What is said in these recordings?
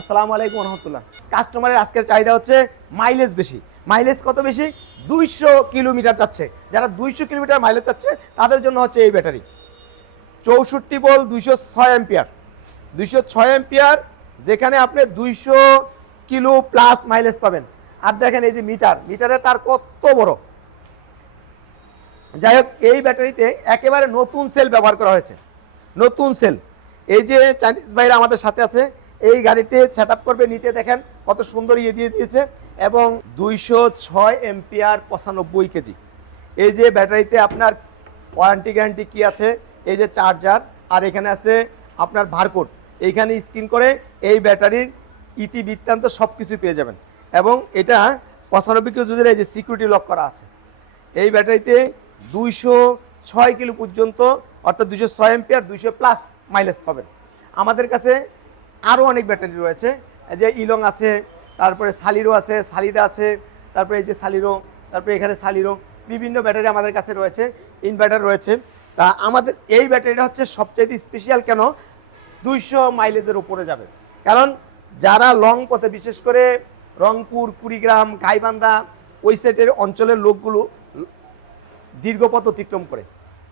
আসসালামু আলাইকুম রহমতুল্লাহ। কাস্টমারের আজকের চাহিদা হচ্ছে মাইলেজ বেশি। মাইলেজ কত বেশি? 200 কিলোমিটার যাচ্ছে। যারা 200 কিলোমিটার মাইলেজ চাচ্ছে তাদের জন্য হচ্ছে এই ব্যাটারি। 64 volt 206 ampere. 206 অ্যাম্পিয়ার, যেখানে আপনি 200 কিলো প্লাস মাইলেজ পাবেন। আর দেখেন এই যে মিটারে তার কত বড়। যাই হোক, এই ব্যাটারিতে একেবারে নতুন সেল ব্যবহার করা হয়েছে। নতুন সেল। এই যে চাইনিজ ভাইরা আমাদের সাথে আছে, এই গাড়িতে সেট আপ করবে। নিচে দেখেন কত সুন্দর ইয়ে দিয়ে দিয়েছে, এবং 206 এম্পিয়ার 95 কেজি। এই যে ব্যাটারিতে আপনার ওয়ারেন্টি গ্যারান্টি কি আছে, এই যে চার্জার, আর এখানে আছে আপনার বারকোড। এইখানে স্ক্যান করে এই ব্যাটারির ইতিবৃত্তান্ত সব কিছু পেয়ে যাবেন। এবং এটা 95 কেজি, এই যে সিকিউরিটি লক করা আছে। এই ব্যাটারিতে 206 কিলো পর্যন্ত, অর্থাৎ 206 এম্পিয়ার 200 প্লাস মাইলেজ পাবেন। আমাদের কাছে আরও অনেক ব্যাটারি রয়েছে, যে ইলং আছে, তারপরে সালিরো আছে, সালিদা আছে, তারপরে এই যে সালিরো, তারপরে এখানে সালিরো, বিভিন্ন ব্যাটারি আমাদের কাছে রয়েছে, ইনভার্টার রয়েছে। তা আমাদের এই ব্যাটারিটা হচ্ছে সবচেয়ে স্পেশাল। কেন? 200 মাইলেজের উপরে যাবে। কারণ যারা লং পথে, বিশেষ করে রংপুর, কুড়িগ্রাম, গাইবান্ধা, ওই সাইডের অঞ্চলের লোকগুলো দীর্ঘ পথ অতিক্রম করে,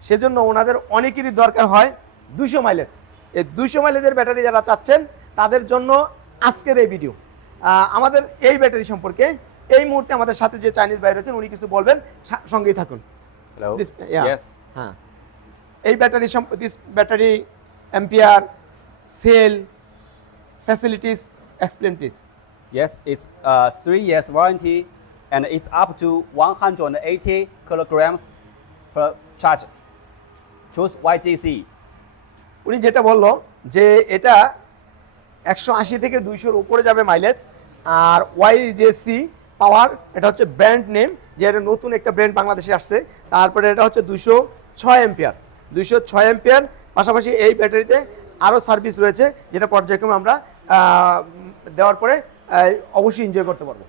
সেজন্য ওনাদের অনেকেরই দরকার হয় 200 মাইলেজ। এই 200 মাইলেজের ব্যাটারি যারা চাচ্ছেন তাদের জন্য আজকের এই ভিডিও। আমাদের এই ব্যাটারি সম্পর্কে এই মুহূর্তে আমাদের সাথে যে চাইনিজ ভাই রয়েছেন উনি কিছু বলবেন, সঙ্গেই থাকুন। Hello. Yes. হ্যাঁ, এই battery this battery ampere, cell, facilities, explain please. Yes, it's 3 years warranty and it's up to 180 kilograms per charge. Choose YJC. উনি যেটা বললো যে এটা 180 থেকে 200-র উপরে যাবে মাইলেজ। আর ওয়াইজেসি পাওয়ার, এটা হচ্ছে ব্র্যান্ড নেম, যে এটা নতুন একটা ব্র্যান্ড বাংলাদেশে আসছে। তারপরে এটা হচ্ছে 206 এম্পিয়ার। 206 এম্পিয়ার, পাশাপাশি এই ব্যাটারিতে আরও সার্ভিস রয়েছে, যেটা পর্যায়ক্রমে আমরা দেওয়ার পরে অবশ্যই এনজয় করতে পারবো।